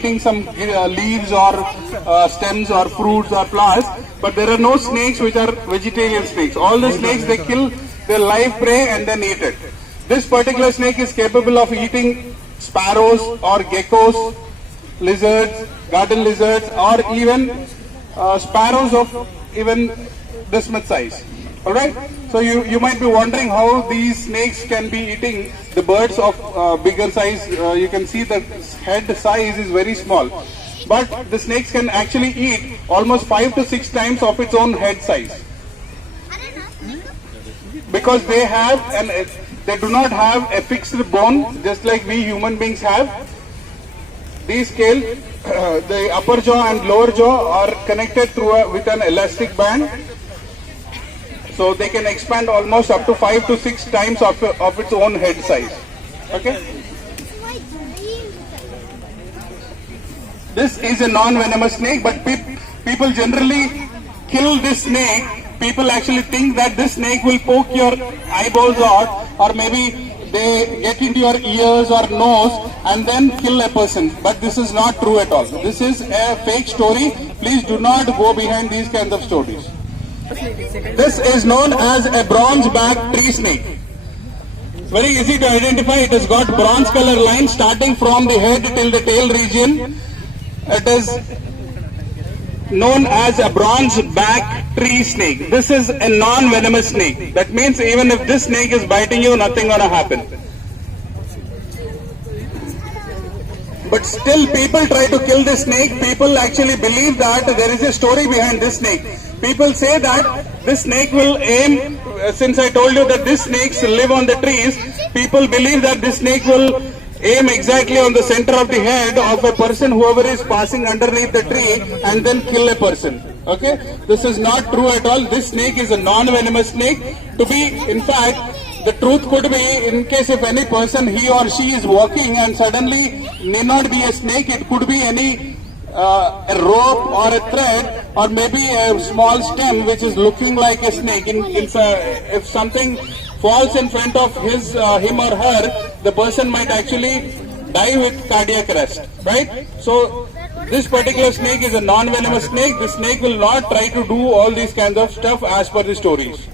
some leaves or stems or fruits or flowers, but there are no snakes which are vegetarian snakes. All the snakes, they kill their live prey and then eat it. This particular snake is capable of eating sparrows or geckos, lizards, garden lizards, or even sparrows of even this much size. Alright? So you might be wondering how these snakes can be eating the birds of bigger size. You can see the head size is very small. But the snakes can actually eat almost 5 to 6 times of its own head size. Because they do not have a fixed bone just like we human beings have. These scales, the upper jaw and lower jaw are connected through with an elastic band. So they can expand almost up to 5 to 6 times of its own head size. Okay? This is a non-venomous snake, but people generally kill this snake. People actually think that this snake will poke your eyeballs out, or maybe they get into your ears or nose and then kill a person. But this is not true at all. This is a fake story. Please do not go behind these kinds of stories. This is known as a bronze-backed tree snake. Very easy to identify. It has got bronze color lines starting from the head till the tail region. It is known as a bronze-backed tree snake. This is a non-venomous snake. That means even if this snake is biting you, nothing gonna happen. But still people try to kill this snake. People actually believe that there is a story behind this snake. People say that this snake will aim, since I told you that these snakes live on the trees, people believe that this snake will aim exactly on the center of the head of a person, whoever is passing underneath the tree, and then kill a person. Okay? This is not true at all. This snake is a non-venomous snake. In fact, the truth could be, in case if any person, he or she is walking and suddenly need not be a snake, it could be any a rope or a thread or maybe a small stem which is looking like a snake. If something falls in front of him or her, the person might actually die with cardiac arrest, right? So this particular snake is a non-venomous snake. The snake will not try to do all these kinds of stuff as per the stories.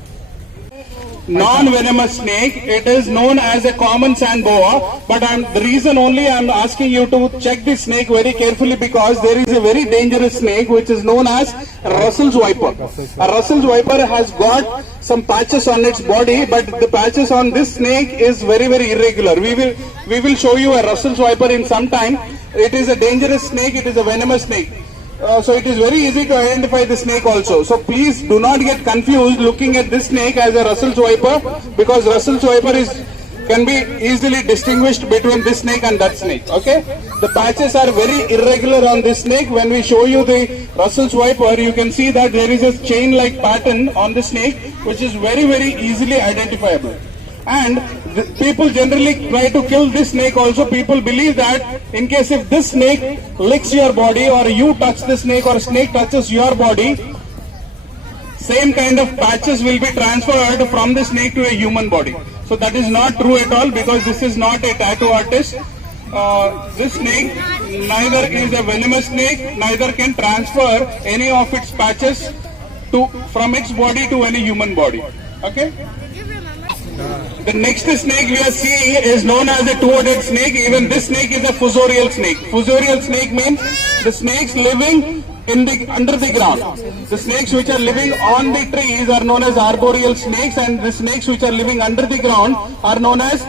Non-venomous snake, it is known as a common sand boa, but the reason only I am asking you to check this snake very carefully, because there is a very dangerous snake which is known as Russell's viper. A Russell's viper has got some patches on its body, but the patches on this snake is very, very irregular. We will show you a Russell's viper in some time. It is a dangerous snake, it is a venomous snake. So it is very easy to identify the snake also. So please do not get confused looking at this snake as a Russell's viper, because Russell's viper can be easily distinguished between this snake and that snake. Okay? The patches are very irregular on this snake. When we show you the Russell's viper, you can see that there is a chain-like pattern on the snake which is very, very easily identifiable. And people generally try to kill this snake also. People believe that in case if this snake licks your body, or you touch the snake, or snake touches your body, same kind of patches will be transferred from the snake to a human body. So that is not true at all, because this is not a tattoo artist. This snake neither is a venomous snake, neither can transfer any of its patches from its body to any human body. Okay? The next snake we are seeing is known as a two-headed snake. Even this snake is a fossorial snake. Fossorial snake means the snakes living under the ground. The snakes which are living on the trees are known as arboreal snakes, and the snakes which are living under the ground are known as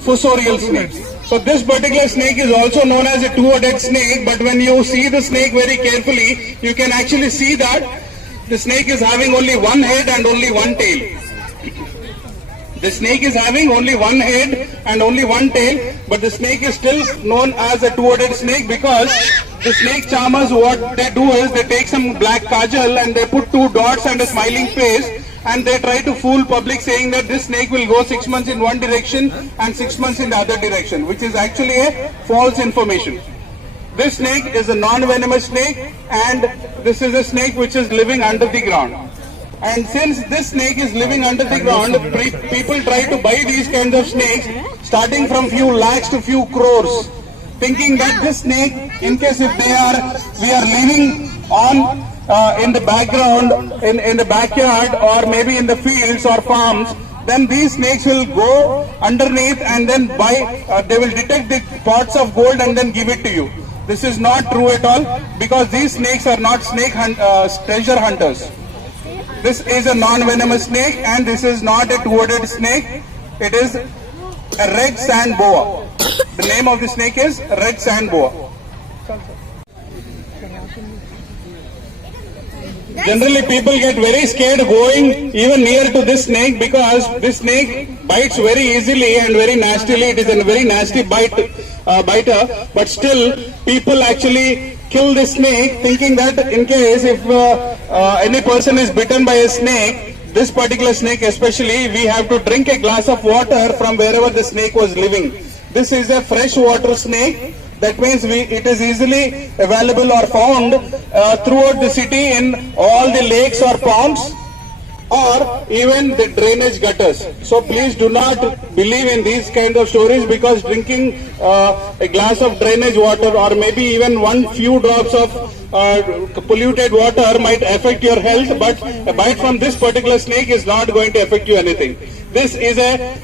fossorial snakes. So this particular snake is also known as a two-headed snake, but when you see the snake very carefully, you can actually see that the snake is having only one head and only one tail. The snake is having only one head and only one tail, but the snake is still known as a two-headed snake, because the snake charmers, what they do is they take some black kajal and they put 2 dots and a smiling face, and they try to fool public saying that this snake will go 6 months in one direction and 6 months in the other direction, which is actually a false information. This snake is a non-venomous snake, and this is a snake which is living under the ground. And since this snake is living under the ground, people try to buy these kinds of snakes starting from few lakhs to few crores. thinking that this snake, in case if we are living on in the background, in the backyard, or maybe in the fields or farms, then these snakes will go underneath and then they will detect the pots of gold and then give it to you. This is not true at all, because these snakes are not treasure hunters. This is a non-venomous snake, and this is not a two-headed snake. It is a red sand boa. The name of the snake is red sand boa. Generally, people get very scared going even near to this snake, because this snake bites very easily and very nastily. It is a very nasty biter, but still people actually kill this snake, thinking that in case if any person is bitten by a snake, this particular snake especially, we have to drink a glass of water from wherever the snake was living. This is a freshwater snake. That means it is easily available or found throughout the city in all the lakes or ponds, or even the drainage gutters. So please do not believe in these kind of stories, because drinking a glass of drainage water, or maybe even few drops of polluted water, might affect your health, but a bite from this particular snake is not going to affect you anything. This is a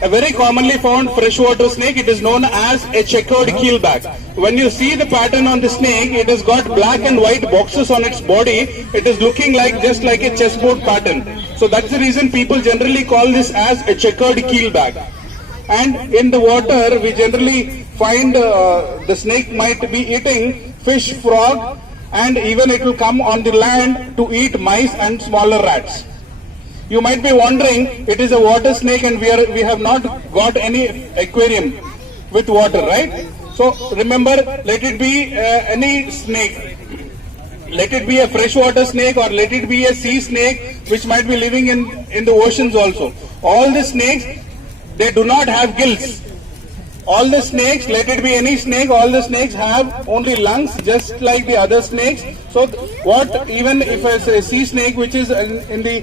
very commonly found freshwater snake. It is known as a checkered keelback. When you see the pattern on the snake, it has got black and white boxes on its body. It is looking just like a chessboard pattern. So that's the reason people generally call this as a checkered keelback. And in the water, we generally find the snake might be eating fish, frog, and even it will come on the land to eat mice and smaller rats. You might be wondering, it is a water snake and we have not got any aquarium with water, right? So remember, let it be any snake. Let it be a freshwater snake, or let it be a sea snake which might be living in the oceans also. All the snakes, they do not have gills. All the snakes, let it be any snake, all the snakes have only lungs, just like the other snakes. So even if it's a sea snake which is in the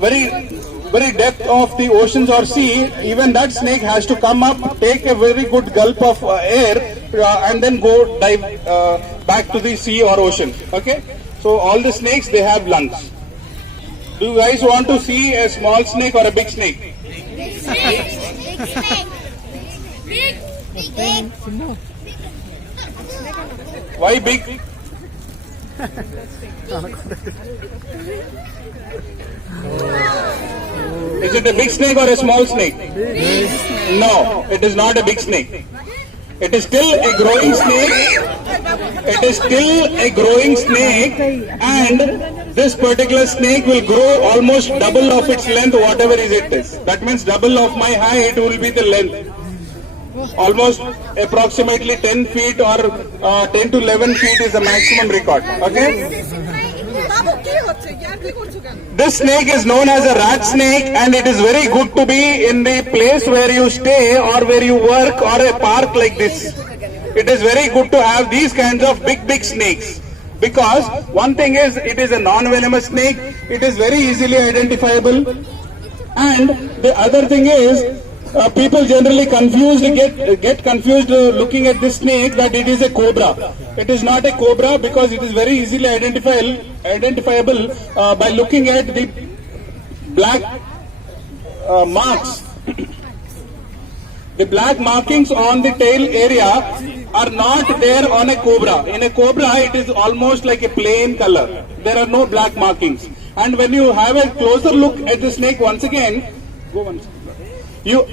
very depth of the oceans or sea, even that snake has to come up, take a very good gulp of air, and then go dive back to the sea or ocean. Okay, so all the snakes, they have lungs. Do you guys want to see a small snake or a big snake? Big snake. Big. Why big? Is it a big snake or a small snake? No, it is not a big snake. It is still a growing snake. It is still a growing snake, and this particular snake will grow almost double of its length, whatever it is. That means double of my height will be the length. Almost approximately 10 feet or 10 to 11 feet is the maximum record. Okay? This snake is known as a rat snake, and it is very good to be in the place where you stay or where you work or a park like this. It is very good to have these kinds of big snakes, because one thing is, it is a non-venomous snake. It is very easily identifiable, and the other thing is, people generally get confused looking at this snake that it is a cobra. It is not a cobra, because it is very easily identifiable by looking at the black marks. The black markings on the tail area are not there on a cobra. In a cobra, it is almost like a plain color. There are no black markings. And when you have a closer look at the snake, once again,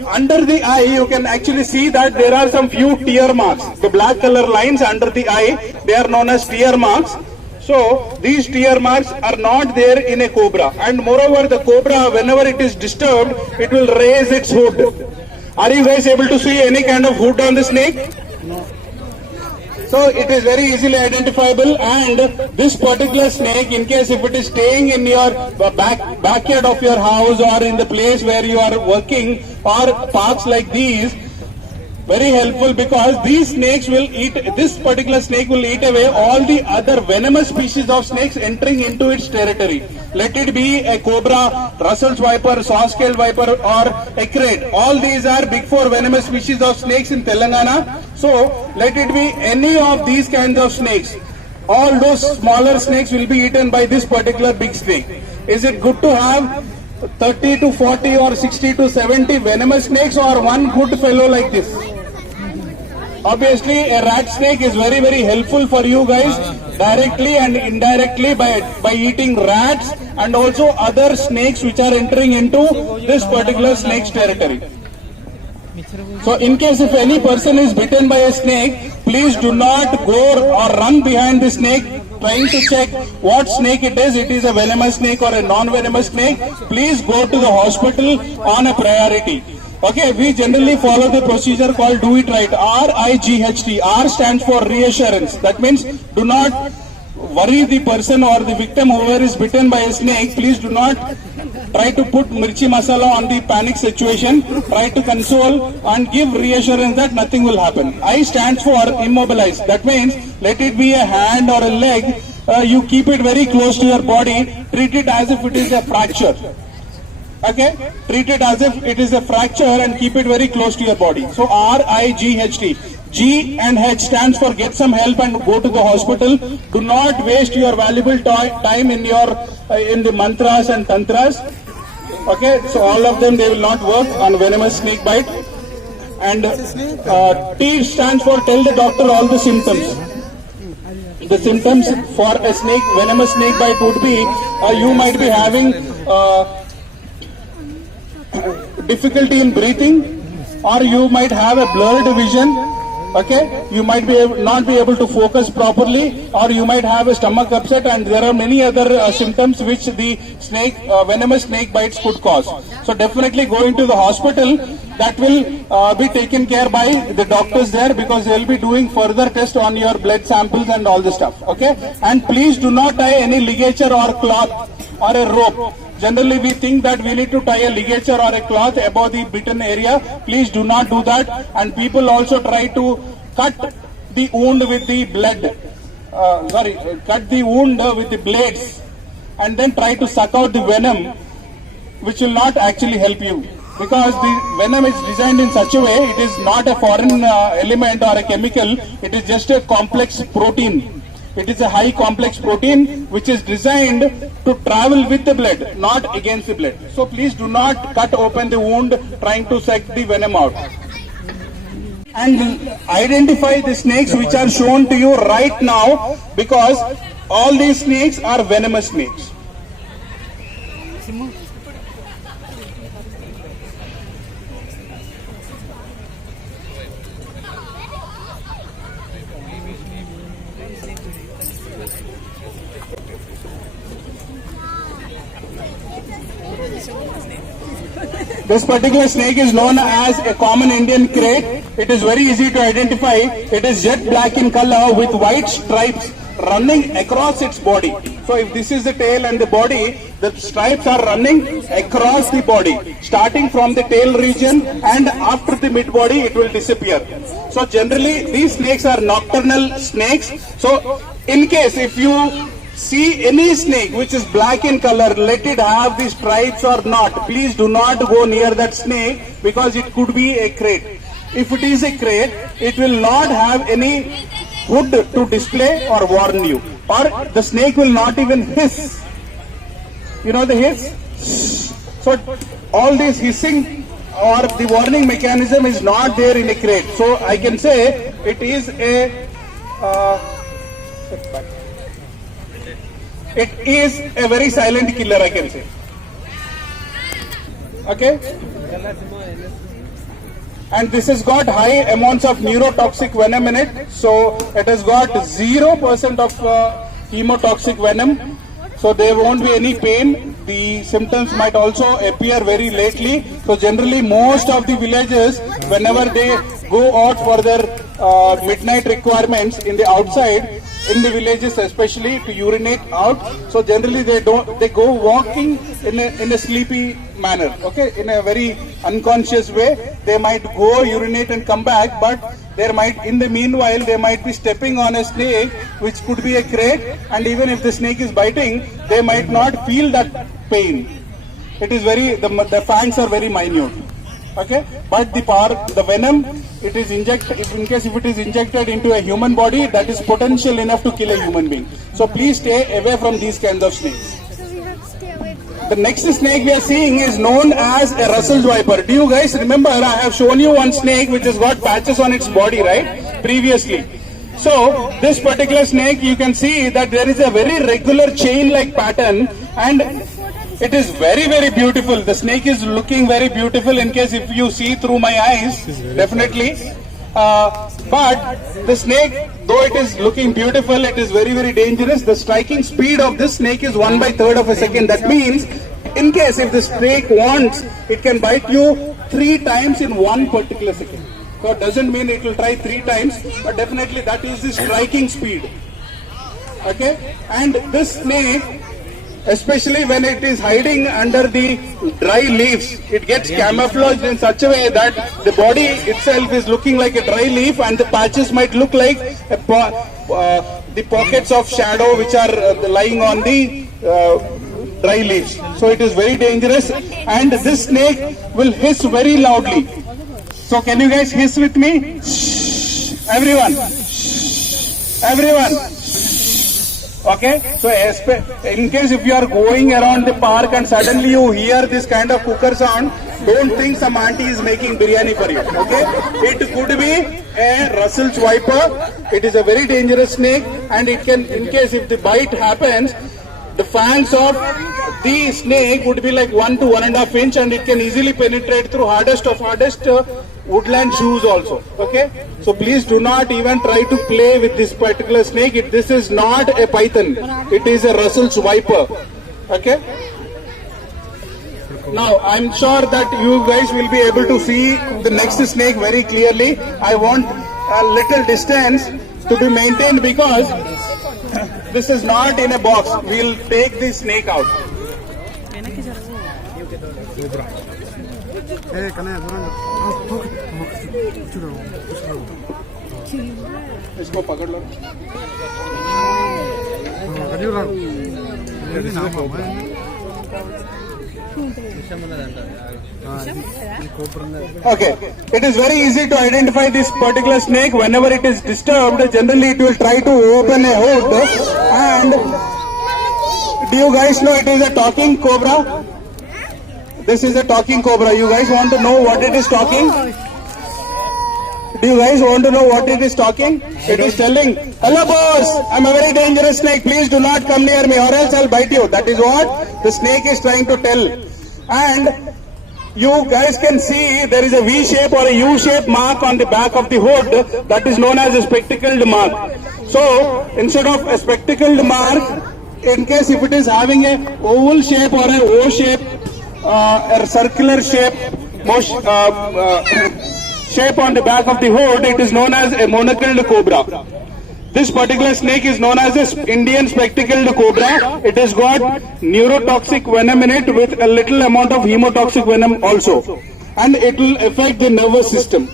under the eye, you can actually see that there are some few tear marks. The black color lines under the eye, they are known as tear marks. So these tear marks are not there in a cobra. And moreover, the cobra, whenever it is disturbed, it will raise its hood. Are you guys able to see any kind of hood on the snake? No. So it is very easily identifiable, and this particular snake, in case if it is staying in your backyard of your house or in the place where you are working or parks like these, very helpful, because these snakes will this particular snake will eat away all the other venomous species of snakes entering into its territory. Let it be a cobra, Russell's viper, saw-scaled viper, or a crate. All these are big four venomous species of snakes in Telangana. So let it be any of these kinds of snakes. All those smaller snakes will be eaten by this particular big snake. Is it good to have 30 to 40 or 60 to 70 venomous snakes or one good fellow like this? Obviously, a rat snake is very, very helpful for you guys directly and indirectly by eating rats and also other snakes which are entering into this particular snake's territory. So in case if any person is bitten by a snake, please do not go or run behind the snake trying to check what snake it is a venomous snake or a non-venomous snake. Please go to the hospital on a priority. Okay, we generally follow the procedure called Do It Right, RIGHT. R stands for reassurance. That means do not worry the person or the victim whoever is bitten by a snake. Please do not try to put mirchi masala on the panic situation. Try to console and give reassurance that nothing will happen. I stands for immobilize. That means let it be a hand or a leg. You keep it very close to your body. Treat it as if it is a fracture. Okay? Treat it as if it is a fracture and keep it very close to your body. So RIGHT. G and H stands for get some help and go to the hospital. Do not waste your valuable time in the mantras and tantras. Okay? So all of them, they will not work on venomous snake bite. And T stands for tell the doctor all the symptoms. The symptoms for a snake, venomous snake bite would be you might be having difficulty in breathing, or you might have a blurred vision. Okay, you might not be able to focus properly, or you might have a stomach upset, and there are many other symptoms which the venomous snake bites could cause. So definitely go into the hospital. That will be taken care by the doctors there, because they will be doing further tests on your blood samples and all this stuff. Okay, and please do not tie any ligature or cloth or a rope. Generally, we think that we need to tie a ligature or a cloth above the bitten area. Please do not do that. And people also try to cut the wound with the blood. Cut the wound with the blades, and then try to suck out the venom, which will not actually help you. Because the venom is designed in such a way, it is not a foreign element or a chemical. It is just a complex protein. It is a high complex protein which is designed to travel with the blood, not against the blood. So please do not cut open the wound trying to suck the venom out. And identify the snakes which are shown to you right now, because all these snakes are venomous snakes. This particular snake is known as a common Indian crate. It is very easy to identify. It is jet black in color with white stripes running across its body. So if this is the tail and the body, the stripes are running across the body, starting from the tail region, and after the mid body it will disappear. So generally these snakes are nocturnal snakes. So in case if you see any snake which is black in color, let it have the stripes or not, please do not go near that snake, because it could be a crate. If it is a crate, it will not have any hood to display or warn you, or the snake will not even hiss. You know the hiss? So all this hissing or the warning mechanism is not there in a crate. So I can say it is a very silent killer, I can say. Okay? And this has got high amounts of neurotoxic venom in it. So it has got 0% of hemotoxic venom. So there won't be any pain. The symptoms might also appear very lately. So generally most of the villagers, whenever they go out for their midnight requirements in the outside, in the villages especially, to urinate out, so generally they go walking in a sleepy manner, okay, in a very unconscious way. They might go urinate and come back, but in the meanwhile they might be stepping on a snake which could be a crate, and even if the snake is biting, they might not feel that pain. It is the fangs are very minute. Okay, but the venom, it is injected, in case if it is injected into a human body, that is potential enough to kill a human being. So please stay away from these kinds of snakes. So we have to stay away from The next snake we are seeing is known as a Russell's viper. Do you guys remember? I have shown you one snake which has got patches on its body, right? Previously. So this particular snake, you can see that there is a very regular chain-like pattern, and it is very, very beautiful. The snake is looking very beautiful. In case if you see through my eyes, definitely. But the snake, though it is looking beautiful, it is very, very dangerous. The striking speed of this snake is 1/3 of a second. That means, in case if the snake wants, it can bite you 3 times in one particular second. So it doesn't mean it will try 3 times, but definitely that is the striking speed. Okay? And this snake, especially when it is hiding under the dry leaves, it gets camouflaged in such a way that the body itself is looking like a dry leaf, and the patches might look like the pockets of shadow which are lying on the dry leaves. So it is very dangerous, and this snake will hiss very loudly. So can you guys hiss with me? Everyone. Everyone. Okay, so in case if you are going around the park and suddenly you hear this kind of cooker sound, don't think some auntie is making biryani for you. Okay, it could be a Russell's viper. It is a very dangerous snake, and it can, in case if the bite happens, the fangs of the snake would be like 1 to 1.5 inch, and it can easily penetrate through hardest woodland shoes also. Okay, so please do not even try to play with this particular snake. This is not a python, it is a Russell's viper. Okay, now I'm sure that you guys will be able to see the next snake very clearly. I want a little distance to be maintained because this is not in a box. We'll take the snake out. इसको पकड़ लो. Okay, it is very easy to identify this particular snake. Whenever it is disturbed, generally it will try to open a hood. And do you guys know it is a talking cobra? This is a talking cobra. You guys want to know what it is talking? Do you guys want to know what it is talking? It is telling, "Hello boss, I'm a very dangerous snake. Please do not come near me or else I'll bite you." That is what the snake is trying to tell. And you guys can see there is a V shape or a U shape mark on the back of the hood. That is known as a spectacled mark. So instead of a spectacled mark, in case if it is having a oval shape or a O shape, a circular shape, shape on the back of the hood, it is known as a monocled cobra. This particular snake is known as the Indian spectacled cobra. It has got neurotoxic venom in it with a little amount of hemotoxic venom also. And it will affect the nervous system.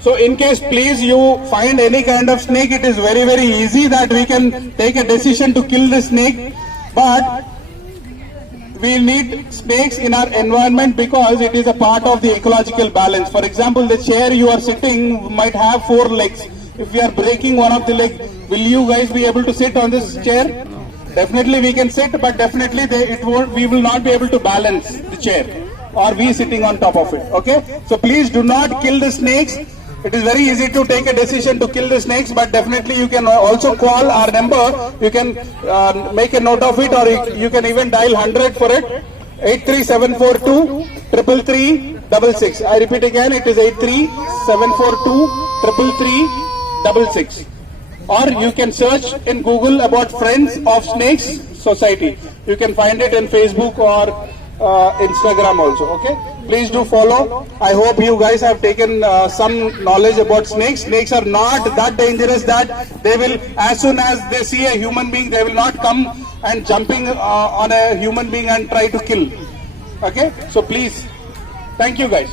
So in case please you find any kind of snake, it is very, very easy that we can take a decision to kill the snake. But we need snakes in our environment because it is a part of the ecological balance. For example, the chair you are sitting might have 4 legs. If we are breaking one of the legs, will you guys be able to sit on this chair? Definitely we can sit, but definitely we will not be able to balance the chair or we sitting on top of it. Okay? So please do not kill the snakes. It is very easy to take a decision to kill the snakes, but definitely you can also call our number. You can make a note of it, or you can even dial 100 for it. 83742 333 66. I repeat again, it is 83742 333 66. Or you can search in Google about Friends of Snakes Society. You can find it in Facebook or Instagram also. Okay, please do follow. I hope you guys have taken some knowledge about snakes. Snakes are not that dangerous that they will, as soon as they see a human being, they will not come and jumping on a human being and try to kill. Okay, so please, thank you guys.